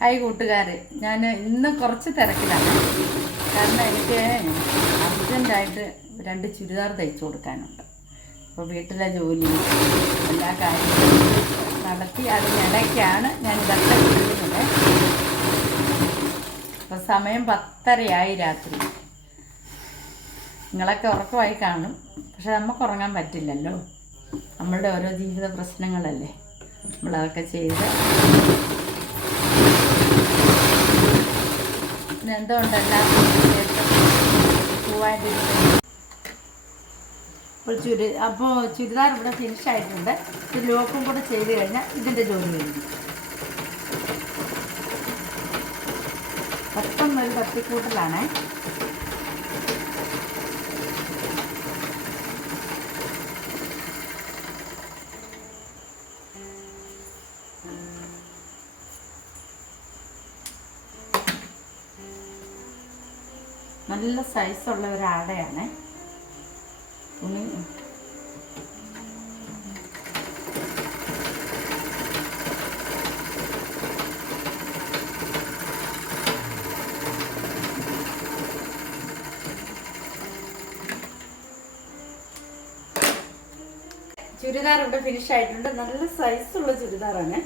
Hi കൂട്ടുകാരെ. ഞാൻ ഇന്ന് കുറച്ച് തിരക്കിലാണ്. കാരണം എനിക്ക് അർജന്റായിട്ട് രണ്ട് ചുരിദാർ തയ്ച്ചു കൊടുക്കാനുണ്ട്. അപ്പോൾ വീട്ടിലെ ജോലി എല്ലാ കാര്യങ്ങളും നടത്തി അതിനിടയ്ക്കാണ് ഞാൻ ഇതൊക്കെ ചെയ്യുന്നത്. അപ്പോൾ സമയം പത്തരയായി രാത്രി. നിങ്ങളൊക്കെ ഉറക്കമായി കാണും. പക്ഷെ നമുക്ക് ഉറങ്ങാൻ പറ്റില്ലല്ലോ. നമ്മളുടെ ഓരോ ജീവിത പ്രശ്നങ്ങളല്ലേ. നമ്മളതൊക്കെ ചെയ്ത് എന്തുകൊണ്ടെല്ലാം അപ്പോൾ ചുരി അപ്പോൾ ചുരിദാർ ഇവിടെ ഫിനിഷ് ആയിട്ടുണ്ട്. ലോക്കും കൂടെ ചെയ്ത് കഴിഞ്ഞാൽ ഇതിന്റെ ജോലി കഴിഞ്ഞു. പെട്ടെന്ന് ഒരു തട്ടിക്കൂട്ടലാണേ നല്ല സൈസുള്ള ഒരു ആടയാണ് തുണി ഫിനിഷ് ആയിട്ടുണ്ട്. നല്ല സൈസുള്ള ചുരിദാറാണ്.